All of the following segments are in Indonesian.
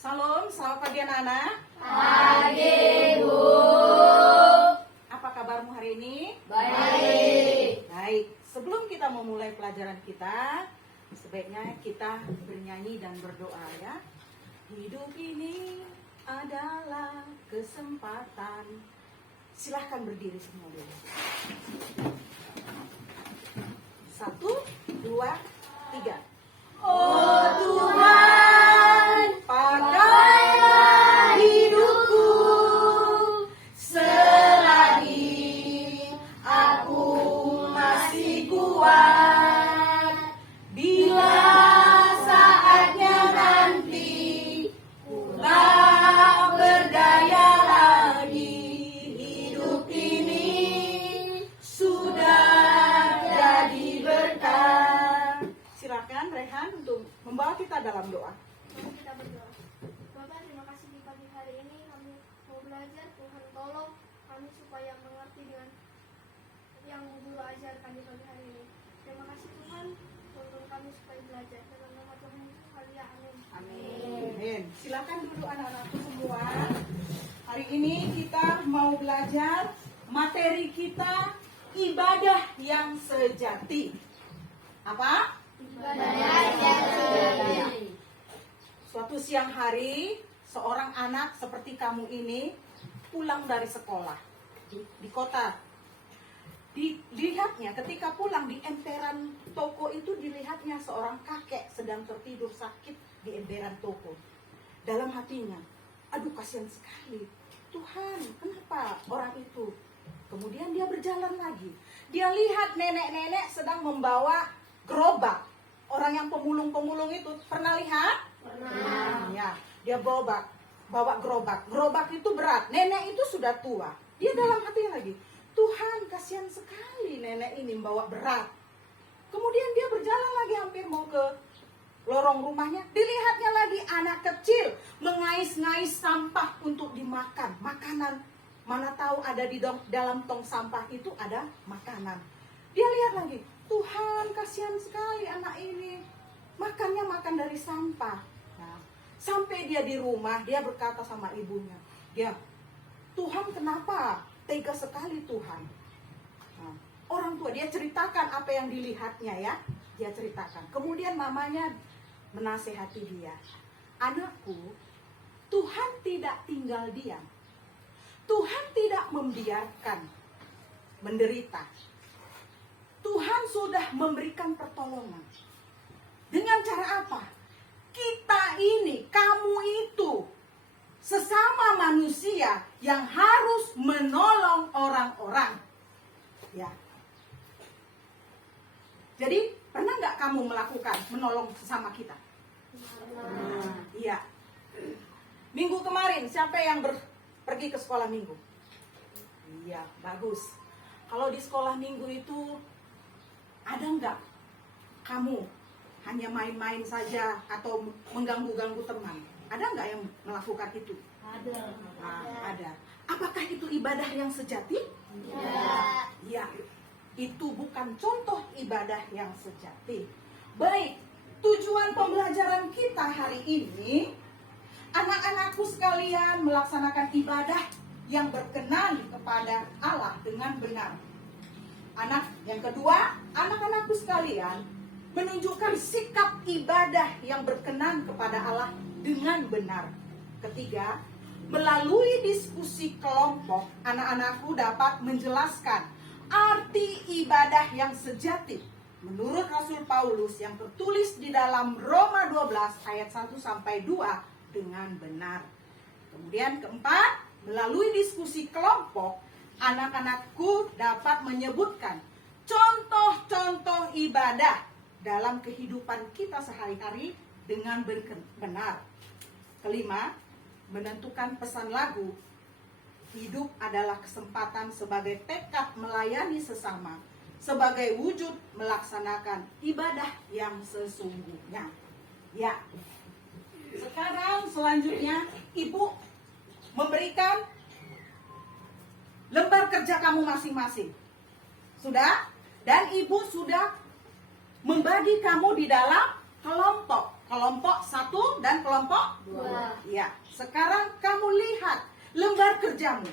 Salam, selamat pagi anak-anak. Pagi, Bu. Apa kabarmu hari ini? Baik. Baik, sebelum kita memulai pelajaran kita, sebaiknya kita bernyanyi dan berdoa ya. Hidup ini adalah kesempatan. Silahkan berdiri semua dulu. 1, 2, 3. Oh Tuhan, Pakailah hidupku selagi aku masih kuat. Bila saatnya nanti pulang berdaya lagi, hidup ini sudah jadi berkah. Silakan Rehan untuk membawa kita dalam doa. Mari kita berdoa. Bapak, terima kasih di pagi hari ini kami mau belajar. Tuhan tolong kami supaya mengerti dengan yang guru ajarkan di pagi hari ini. Terima kasih Tuhan, tuntun kami supaya belajar. Dalam nama Tuhan Yesus, haleluya, amin. Amin. Silakan duduk anak-anakku semua. Hari ini kita mau belajar materi kita ibadah yang sejati. Apa? Suatu siang hari, seorang anak seperti kamu ini pulang dari sekolah di kota. Dilihatnya ketika pulang di emperan toko itu, dilihatnya seorang kakek sedang tertidur sakit di emperan toko. Dalam hatinya, aduh kasihan sekali. Tuhan, kenapa orang itu? Kemudian dia berjalan lagi. Dia lihat nenek-nenek sedang membawa gerobak. Orang yang pemulung-pemulung itu, pernah lihat? Pernah. Ya, dia bawa gerobak. Gerobak itu berat. Nenek itu sudah tua. Dia dalam hatinya lagi, Tuhan, kasihan sekali nenek ini membawa berat. Kemudian dia berjalan lagi hampir mau ke lorong rumahnya. Dilihatnya lagi anak kecil mengais-ngais sampah untuk dimakan. Makanan. Mana tahu ada di dalam tong sampah itu ada makanan. Dia lihat lagi, Tuhan, kasihan sekali anak ini. Makannya makan dari sampah. Nah, sampai dia di rumah, dia berkata sama ibunya, Tuhan, kenapa tega sekali Tuhan? Nah, orang tua, dia ceritakan apa yang dilihatnya ya. Dia ceritakan. Kemudian mamanya menasehati dia. Anakku, Tuhan tidak tinggal diam. Tuhan tidak membiarkan menderita. Tuhan sudah memberikan pertolongan. Dengan cara apa? Kita ini, kamu itu, sesama manusia yang harus menolong orang-orang. Ya. Jadi, pernah nggak kamu melakukan menolong sesama kita? Iya. Minggu kemarin, siapa yang pergi ke sekolah minggu? Iya, bagus. Kalau di sekolah minggu itu, ada nggak kamu hanya main-main saja atau mengganggu-ganggu teman? Ada nggak yang melakukan itu? Ada. Nah, ada. Apakah itu ibadah yang sejati? Ya. Ya, itu bukan contoh ibadah yang sejati. Baik, tujuan pembelajaran kita hari ini, anak-anakku sekalian melaksanakan ibadah yang berkenan kepada Allah dengan benar. Yang kedua, anak-anakku sekalian menunjukkan sikap ibadah yang berkenan kepada Allah dengan benar. Ketiga, melalui diskusi kelompok, anak-anakku dapat menjelaskan arti ibadah yang sejati menurut Rasul Paulus yang tertulis di dalam Roma 12 ayat 1 sampai 2 dengan benar. Kemudian keempat, melalui diskusi kelompok, anak-anakku dapat menyebutkan contoh-contoh ibadah dalam kehidupan kita sehari-hari dengan benar. Kelima, menentukan pesan lagu. Hidup adalah kesempatan sebagai tekad melayani sesama, sebagai wujud melaksanakan ibadah yang sesungguhnya. Ya. Sekarang selanjutnya Ibu memberikan lembar kerja kamu masing-masing. Sudah? Dan Ibu sudah membagi kamu di dalam kelompok. kelompok 1 dan kelompok 2. Ya, sekarang kamu lihat lembar kerjamu.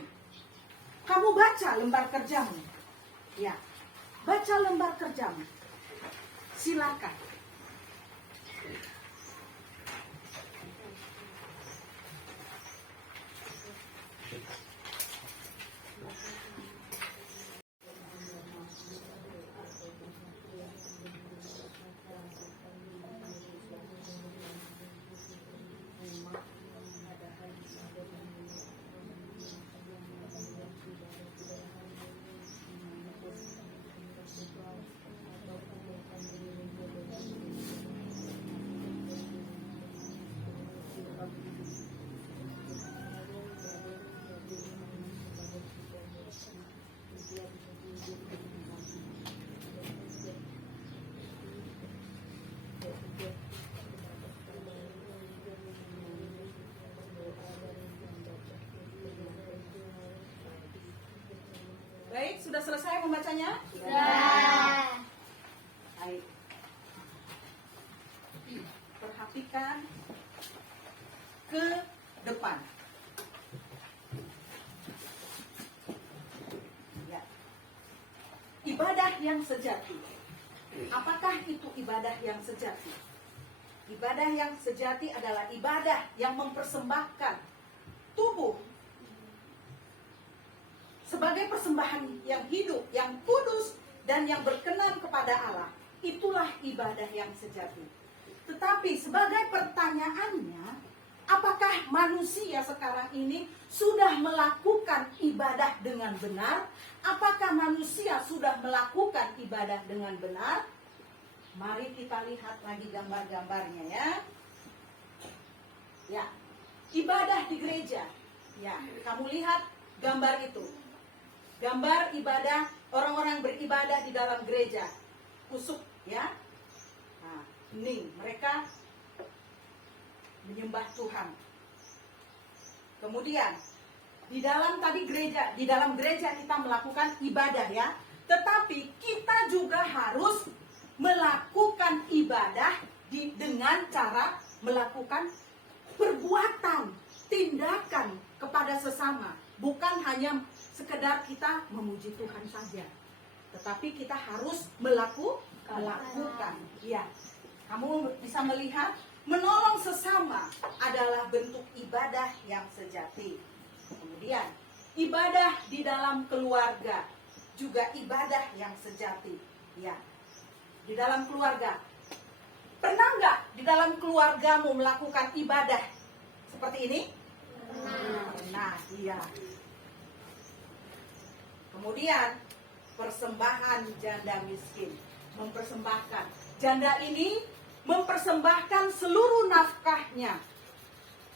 Kamu baca lembar kerjamu. Ya, baca lembar kerjamu. Silakan. Baik, sudah selesai membacanya? Sudah. Baik. Perhatikan ke depan. Ya. Ibadah yang sejati. Apakah itu ibadah yang sejati? Ibadah yang sejati adalah ibadah yang mempersembahkan tubuh sebagai persembahan yang hidup, yang kudus, dan yang berkenan kepada Allah. Itulah ibadah yang sejati. Tetapi sebagai pertanyaannya, apakah manusia sekarang ini sudah melakukan ibadah dengan benar? Apakah manusia sudah melakukan ibadah dengan benar? Mari kita lihat lagi gambar-gambarnya ya. Ya, ibadah di gereja. Ya, kamu lihat gambar itu. Gambar ibadah orang-orang beribadah di dalam gereja. Kusuk ya. Nah, ini mereka menyembah Tuhan. Kemudian di dalam gereja kita melakukan ibadah ya. Tetapi kita juga harus melakukan ibadah dengan cara melakukan perbuatan, tindakan kepada sesama. Bukan hanya sekedar kita memuji Tuhan saja, tetapi kita harus melakukan. Ya, kamu bisa melihat menolong sesama adalah bentuk ibadah yang sejati. Kemudian ibadah di dalam keluarga juga ibadah yang sejati. Ya, di dalam keluarga. Pernah nggak di dalam keluargamu melakukan ibadah seperti ini? Nah, iya. Kemudian persembahan janda miskin, mempersembahkan. Janda ini mempersembahkan seluruh nafkahnya.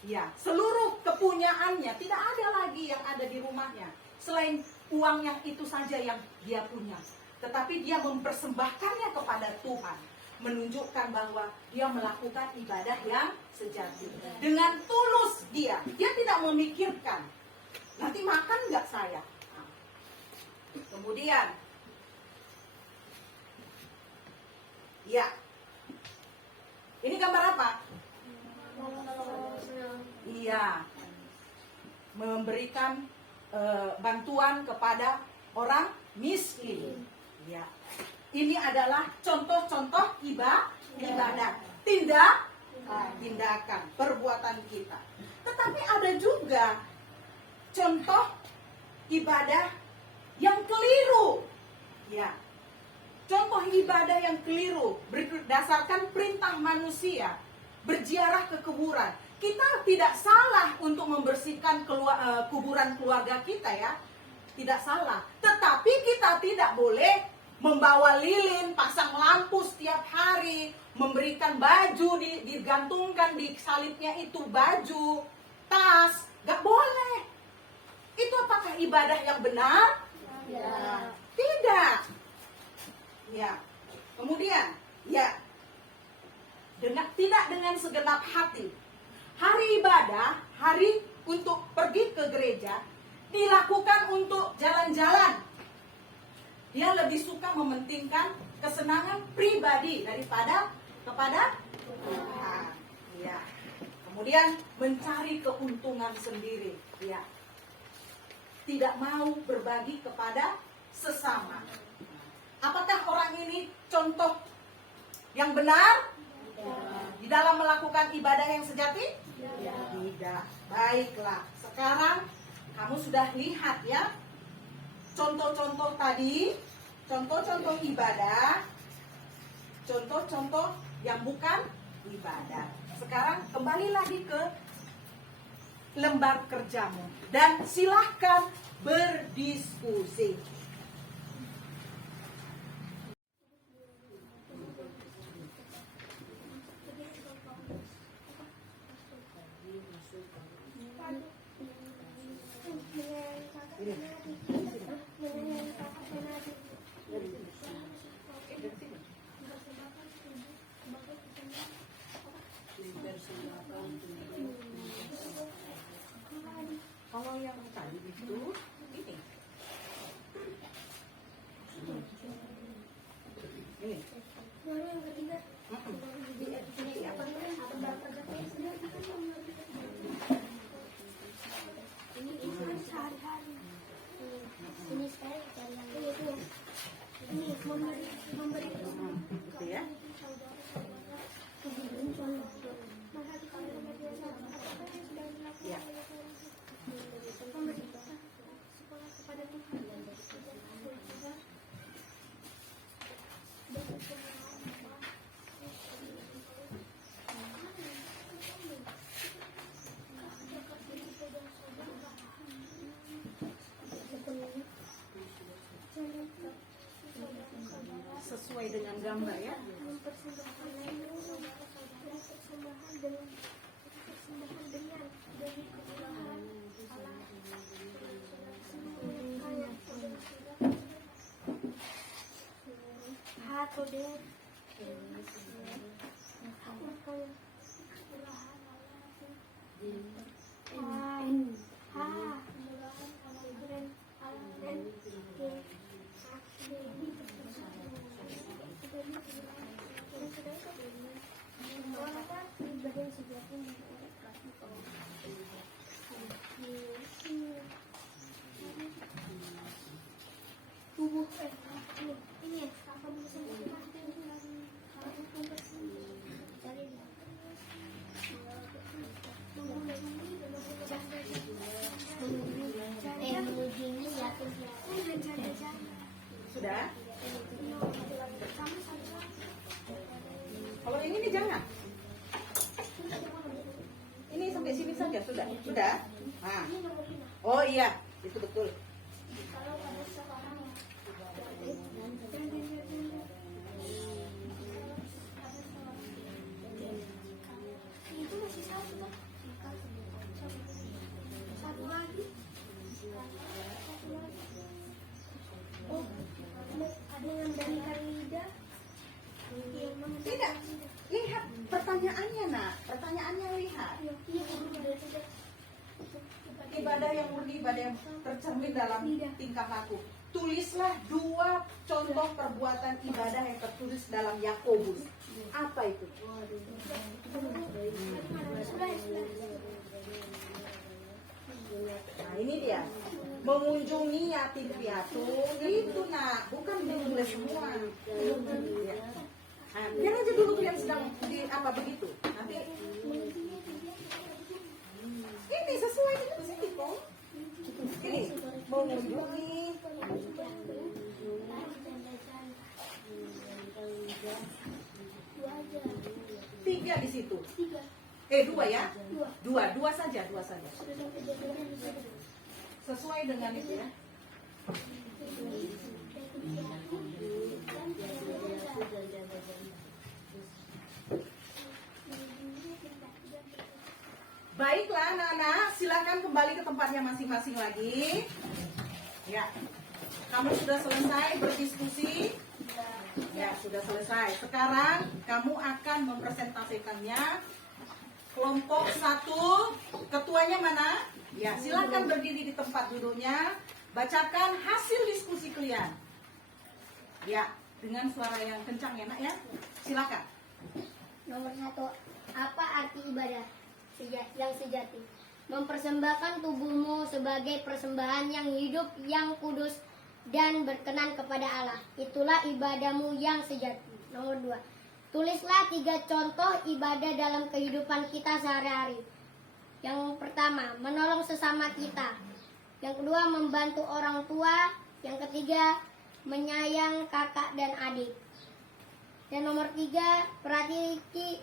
Ya, seluruh kepunyaannya, tidak ada lagi yang ada di rumahnya selain uang yang itu saja yang dia punya. Tetapi dia mempersembahkannya kepada Tuhan, menunjukkan bahwa dia melakukan ibadah yang sejati. Dengan tulus dia tidak memikirkan nanti makan nggak saya. Kemudian, ya, ini gambar apa? Iya, memberikan bantuan kepada orang miskin. Ya, ini adalah contoh-contoh ibadah, tindakan, perbuatan kita. Tetapi ada juga contoh ibadah yang keliru. Ya. Contoh ibadah yang keliru berdasarkan perintah manusia, berziarah ke kuburan. Kita tidak salah untuk membersihkan kuburan keluarga kita ya. Tidak salah. Tetapi kita tidak boleh membawa lilin, pasang lampu setiap hari, memberikan baju digantungkan di salibnya itu baju, tas, gak boleh. Itu apakah ibadah yang benar? Ya. Tidak. Ya. Kemudian, ya. Tidak dengan segenap hati. Hari ibadah, hari untuk pergi ke gereja dilakukan untuk jalan-jalan. Dia lebih suka mementingkan kesenangan pribadi daripada kepada Tuhan. Ya. Kemudian mencari keuntungan sendiri. Ya. Tidak mau berbagi kepada sesama. Apakah orang ini contoh yang benar di dalam melakukan ibadah yang sejati? Tidak. Baiklah. Sekarang kamu sudah lihat ya contoh-contoh tadi, contoh-contoh ibadah, contoh-contoh yang bukan ibadah. Sekarang kembali lagi ke lembar kerjamu dan silahkan berdiskusi. Kalau yang tadi itu ini. Ini. Ini sekarang cari yang memberi Gitu ya. Ya. kepada Tuhan. Sesuai dengan gambar ya. Tubuh ini apa bisa Sudah? Kalau yang ini jangan. Ini sampai sini saja sudah. Sudah? Nah. Oh iya, itu betul. itu masih satu kan? Satu lagi. Oh, ada yang dari Kanida. Tidak. Lihat pertanyaannya, Nak. Pertanyaannya lihat. Ibadah yang murni, ibadah yang tercermin dalam tingkah laku. Tulislah 2 contoh perbuatan ibadah yang tertulis dalam Yakobus. Apa itu? Nah, ini dia. Mengunjungi yatim piatu. Itu, Nak. Bukan menulis semua. Ya. Nah, biar aja dulu yang sedang di apa begitu. Nanti ini sesuai dengan sini kok. Ini mengunjungi. 3 di situ. 2 ya? 2 saja. Sesuai dengan itu ya. Baiklah anak-anak, silakan kembali ke tempatnya masing-masing lagi. Ya, kamu sudah selesai berdiskusi? Ya, sudah selesai. Sekarang kamu akan mempresentasikannya. Kelompok 1, ketuanya mana? Ya, silakan berdiri di tempat duduknya. Bacakan hasil diskusi kalian. Ya, dengan suara yang kencang ya, Nak ya. Silakan. Nomor 1. Apa arti ibadah yang sejati? Mempersembahkan tubuhmu sebagai persembahan yang hidup, yang kudus, dan berkenan kepada Allah. Itulah ibadahmu yang sejati. Nomor 2. Tulislah 3 contoh ibadah dalam kehidupan kita sehari-hari. Yang pertama, menolong sesama kita. Yang kedua, membantu orang tua. Yang ketiga, menyayang kakak dan adik. Dan nomor 3, pratiki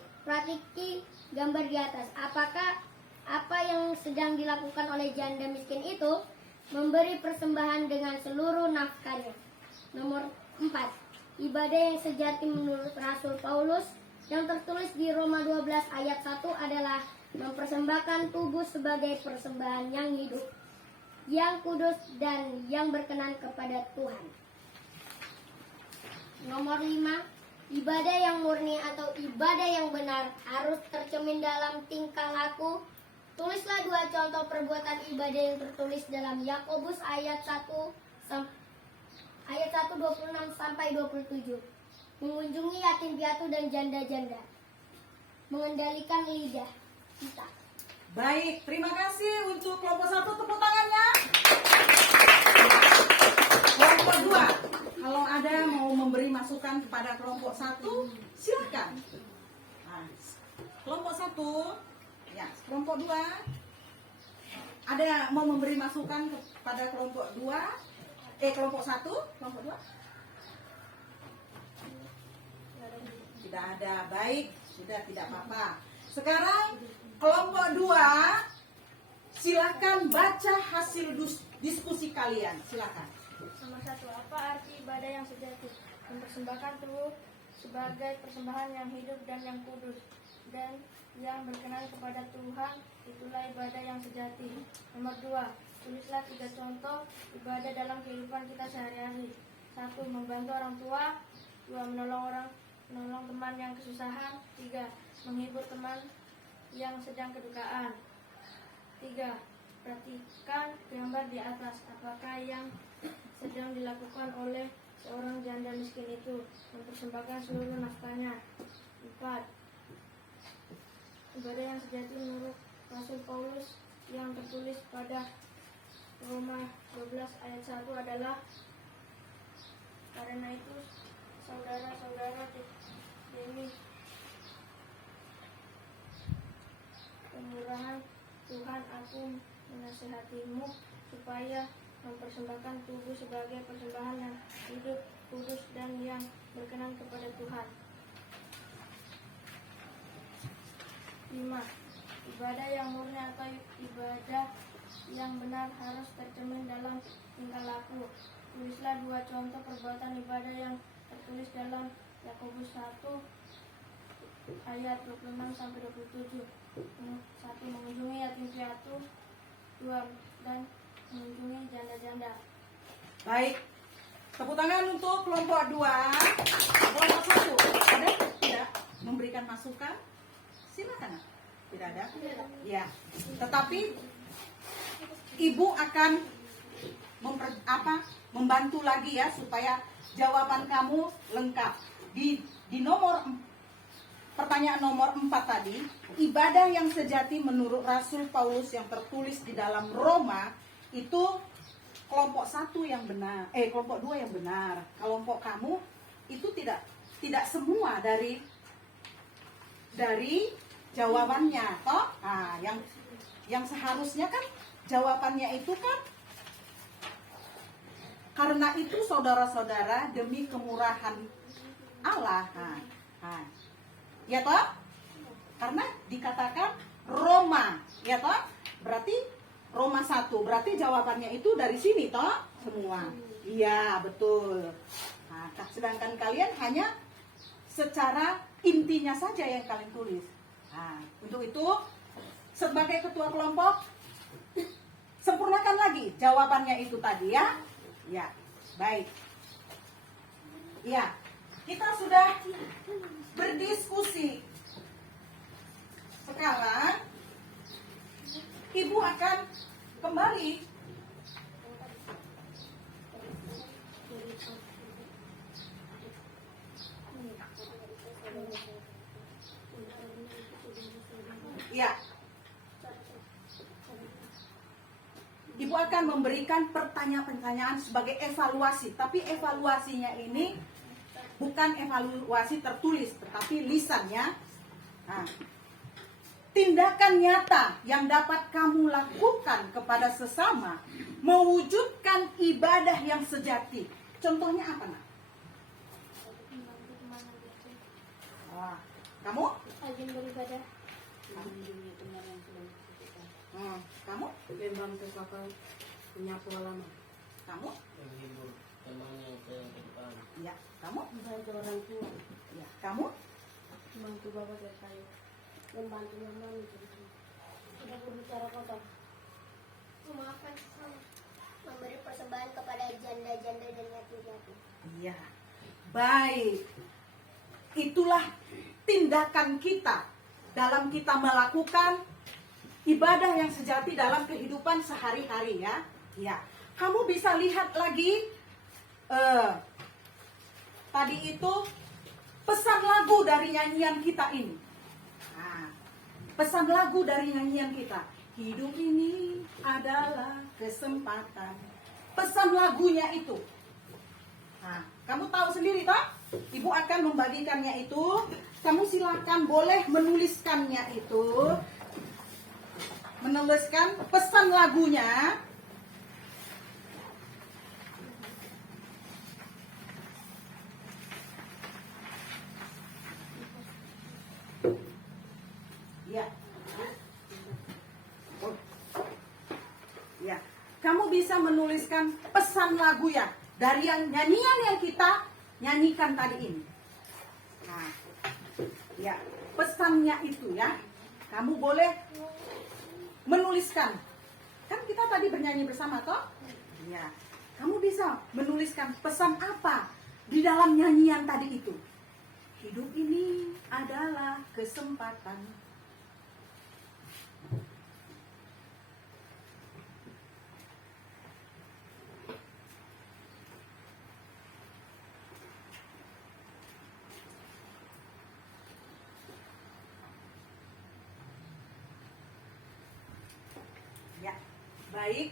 gambar di atas. Apakah apa yang sedang dilakukan oleh janda miskin itu? Memberi persembahan dengan seluruh nafkahnya. Nomor 4, ibadah yang sejati menurut Rasul Paulus yang tertulis di Roma 12 ayat 1 adalah mempersembahkan tubuh sebagai persembahan yang hidup, yang kudus, dan yang berkenan kepada Tuhan. Nomor 5, ibadah yang murni atau ibadah yang benar harus tercermin dalam tingkah laku. Tulislah 2 contoh perbuatan ibadah yang tertulis dalam Yakobus ayat 1 26 sampai 27. Mengunjungi yatim piatu dan janda-janda. Mengendalikan lidah kita. Baik, terima kasih untuk kelompok 1, tepuk tangannya. Kelompok 2, kalau ada mau memberi masukan kepada kelompok 1, silakan. Nah, kelompok 1, ya, kelompok 2, ada mau memberi masukan kepada kelompok 2, kelompok 1, kelompok 2? Tidak ada, baik, sudah tidak apa-apa. Sekarang kelompok 2, silakan baca hasil diskusi kalian, silakan. Nomor 1. Apa arti ibadah yang sejati? Mempersembahkan tubuh sebagai persembahan yang hidup dan yang kudus dan yang berkenan kepada Tuhan. Itulah ibadah yang sejati. Nomor 2. Tulislah 3 contoh ibadah dalam kehidupan kita sehari-hari. 1. Membantu orang tua. 2. Menolong teman yang kesusahan. 3. Menghibur teman yang sedang kedukaan. 3. Perhatikan gambar di atas. Apakah yang sedang dilakukan oleh seorang janda miskin itu? Mempersembahkan seluruh nafkahnya. 4. Ibadah yang sejati menurut Rasul Paulus yang tertulis pada Roma 12 ayat 1 adalah, karena itu saudara-saudara demi kemurahan Tuhan aku menasihatimu supaya mempersembahkan tubuh sebagai persembahan yang hidup, kudus, dan yang berkenan kepada Tuhan. 5. Ibadah yang murni atau ibadah yang benar harus tercermin dalam tingkah laku. Tulislah 2 contoh perbuatan ibadah yang tertulis dalam Yakobus 1 ayat 26 sampai 27. 1. Mengunjungi yatim piatu. 2. Dan mengunjungi janda-janda. Baik, tepuk tangan untuk kelompok 2. Kelompok 1, ada tidak memberikan masukan? Silakan. Tidak ada? Ya. Tetapi Ibu akan membantu lagi ya supaya jawaban kamu lengkap. Di pertanyaan nomor 4 tadi, ibadah yang sejati menurut Rasul Paulus yang tertulis di dalam Roma itu kelompok 1 yang benar, kelompok 2 yang benar. Kelompok kamu itu tidak semua dari jawabannya, toh? Nah, yang seharusnya kan jawabannya itu kan, karena itu saudara-saudara demi kemurahan Allah. Ya toh? Karena dikatakan Roma, ya toh? Berarti Roma 1, berarti jawabannya itu dari sini toh semua. Iya, betul. Nah, sedangkan kalian hanya secara intinya saja yang kalian tulis. Nah, untuk itu sebagai ketua kelompok sempurnakan lagi jawabannya itu tadi ya. Ya, baik. Ya, kita sudah berdiskusi. Sekarang Ibu akan kembali akan memberikan pertanyaan-pertanyaan sebagai evaluasi. Tapi evaluasinya ini bukan evaluasi tertulis, tetapi lisannya. Nah, tindakan nyata yang dapat kamu lakukan kepada sesama mewujudkan ibadah yang sejati. Contohnya apa, nak? Membantu teman yang jatuh. Wah, kamu? Rajin beribadah. Kamu? Membantu kakak menyapu halaman. Kamu? Menghibur teman yang sedang ke depan. Ya, kamu? Membantu orang tua. Ya, kamu? Membantu bapak dan saya. Membantu mama tidak berbicara kotor. Memaafkan sesama. Memberi persembahan kepada janda-janda dan yatim-yatim. Iya. Baik. Itulah tindakan kita dalam kita melakukan ibadah yang sejati dalam kehidupan sehari-hari ya. Ya. Kamu bisa lihat lagi tadi itu pesan lagu dari nyanyian kita ini. Nah, pesan lagu dari nyanyian kita. Hidup ini adalah kesempatan. Pesan lagunya itu. Nah, kamu tahu sendiri toh? Ibu akan membagikannya itu. Kamu silakan boleh menuliskannya itu. Menuliskan pesan lagunya. Ya. Oh. Ya. Kamu bisa menuliskan pesan lagu ya dari nyanyian yang kita nyanyikan tadi ini. Nah, ya, pesannya itu ya. Kamu boleh menuliskan. Kan kita tadi bernyanyi bersama toh? Ya. Kamu bisa menuliskan pesan apa di dalam nyanyian tadi itu. Hidup ini adalah kesempatan. Ya, baik.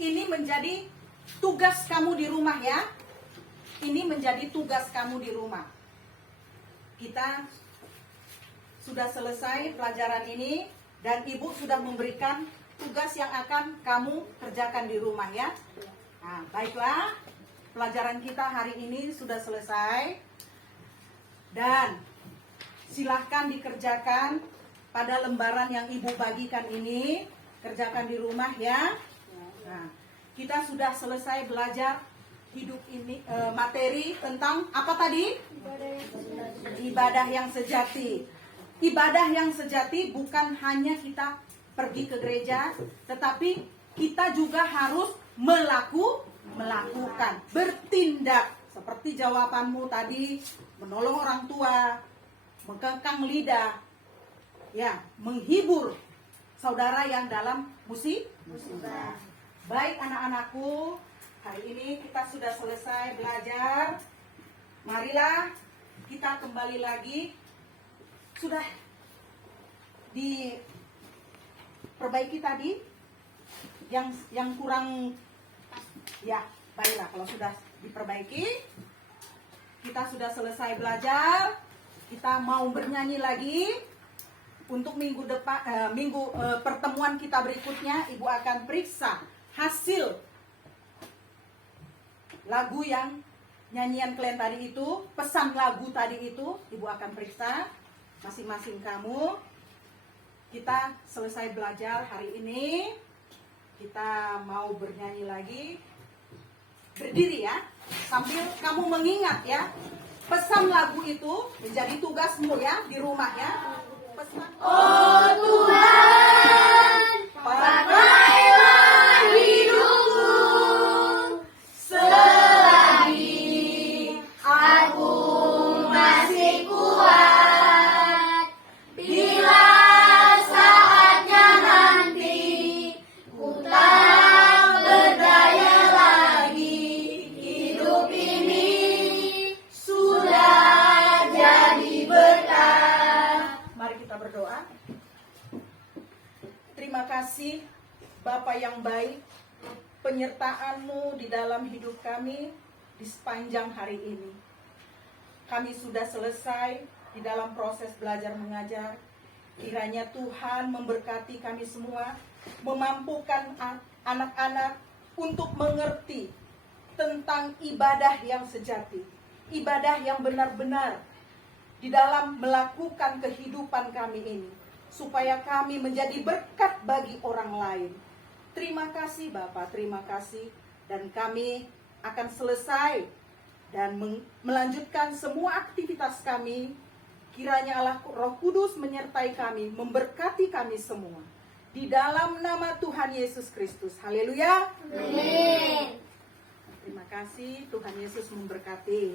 Ini menjadi tugas kamu di rumah ya. Ini menjadi tugas kamu di rumah. Kita sudah selesai pelajaran ini dan ibu sudah memberikan tugas yang akan kamu kerjakan di rumah ya. Nah, baiklah. Pelajaran kita hari ini sudah selesai. Dan silahkan dikerjakan pada lembaran yang ibu bagikan ini. Kerjakan di rumah ya. Nah, kita sudah selesai belajar hidup ini materi tentang apa tadi? Ibadah yang sejati. Ibadah yang sejati bukan hanya kita pergi ke gereja, tetapi kita juga harus melakukan, bertindak. Seperti jawabanmu tadi, menolong orang tua, mengkengkang lidah, ya, menghibur saudara yang dalam musibah. Baik anak-anakku, hari ini kita sudah selesai belajar. Marilah kita kembali lagi. Sudah diperbaiki tadi yang kurang, ya baiklah kalau sudah diperbaiki. Kita sudah selesai belajar. Kita mau bernyanyi lagi. Untuk minggu depan, pertemuan kita berikutnya, ibu akan periksa hasil lagu yang nyanyian kalian tadi itu, pesan lagu tadi itu, ibu akan periksa masing-masing kamu. Kita selesai belajar hari ini. Kita mau bernyanyi lagi. Berdiri ya, sambil kamu mengingat ya. Pesan lagu itu menjadi tugasmu ya di rumah ya. Pesan. Oh Tuhan, pakailah hidupku selagi aku masih kuat. Bila saatnya nanti ku tak berdaya lagi, hidup ini sudah jadi berkah. Mari kita berdoa. Terima kasih Bapa yang baik, penyertaan-Mu di dalam hidup kami di sepanjang hari ini. Kami sudah selesai di dalam proses belajar mengajar. Kiranya Tuhan memberkati kami semua, memampukan anak-anak untuk mengerti tentang ibadah yang sejati, ibadah yang benar-benar di dalam melakukan kehidupan kami ini, supaya kami menjadi berkat bagi orang lain. Terima kasih Bapak, terima kasih. Dan kami akan selesai dan melanjutkan semua aktivitas kami. Kiranya Allah Roh Kudus menyertai kami, memberkati kami semua. Di dalam nama Tuhan Yesus Kristus. Haleluya. Amin. Terima kasih, Tuhan Yesus memberkati.